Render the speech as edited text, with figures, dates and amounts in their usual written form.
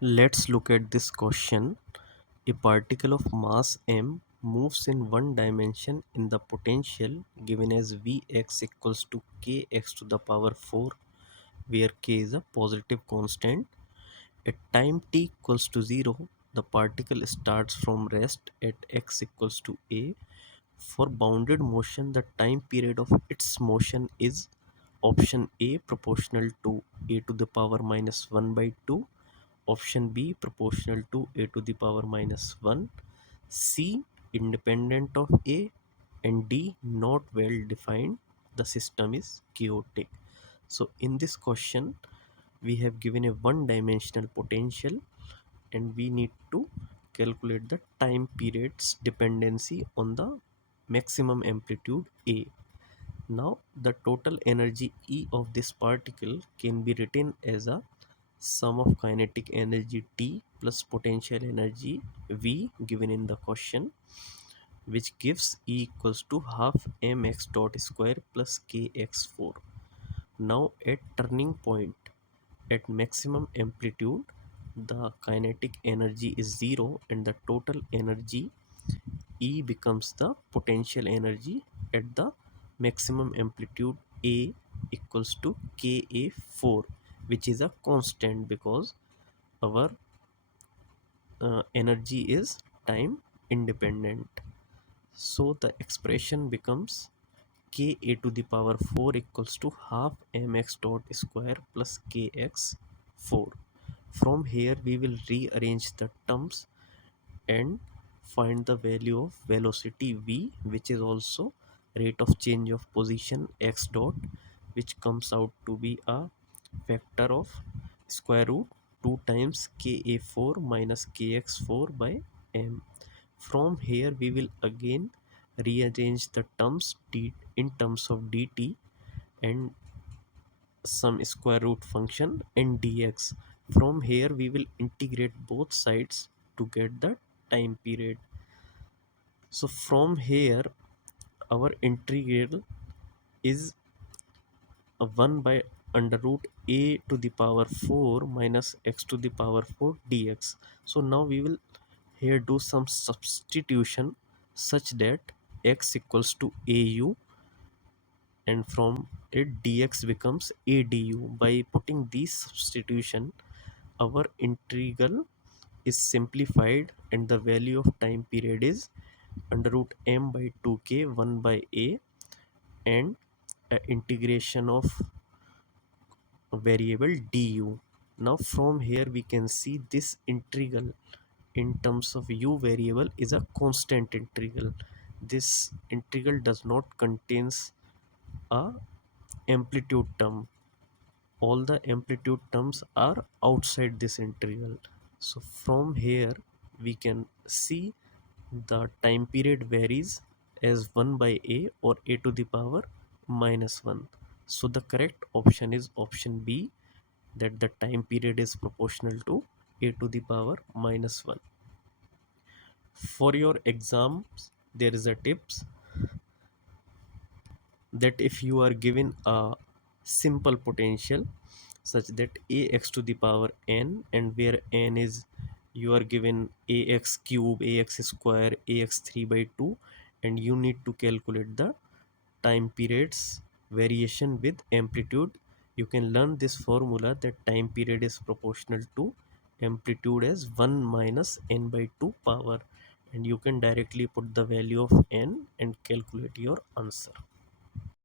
Let's look at this question. A particle of mass m moves in one dimension in the potential given as Vx equals to kx to the power 4, where k is a positive constant. At time t equals to 0, the particle starts from rest at x equals to a. For bounded motion, the time period of its motion is option A proportional to a to the power minus 1 by 2, option B proportional to a to the power minus 1, C independent of A, and D not well defined. The system is chaotic. So in this question we have given a one dimensional potential and we need to calculate the time period's dependency on the maximum amplitude A. Now the total energy E of this particle can be written as a sum of kinetic energy T plus potential energy V given in the question, which gives E equals to half mx dot square plus kx4. Now at turning point at maximum amplitude, the kinetic energy is 0 and the total energy E becomes the potential energy at the maximum amplitude A equals to Ka4, which is a constant because our energy is time independent. So the expression becomes Ka to the power 4 equals to half mx dot square plus kx4. From here we will rearrange the terms and find the value of velocity v, which is also rate of change of position x dot, which comes out to be a factor of square root 2 times ka4 minus kx4 by m. From here we will again rearrange the terms in terms of dt and some square root function and dx. From here we will integrate both sides to get the time period. So from here our integral is a 1 by under root a to the power 4 minus x to the power 4 dx. So now we will here do some substitution such that x equals to au and from it dx becomes a du. By putting these substitution, our integral is simplified and the value of time period is under root m by 2k 1 by a and integration of variable du. Now from here we can see this integral in terms of u variable is a constant integral. This integral does not contains a amplitude term. All the amplitude terms are outside this integral. So from here we can see the time period varies as 1 by a or a to the power minus 1. So the correct option is option B, that the time period is proportional to a to the power minus 1. For your exams there is a tips that if you are given a simple potential such that ax to the power n, and where n is you are given ax cube, ax square, ax 3 by 2, and you need to calculate the time periods variation with amplitude, you can learn this formula that time period is proportional to amplitude as 1 minus n by 2 power, and you can directly put the value of n and calculate your answer.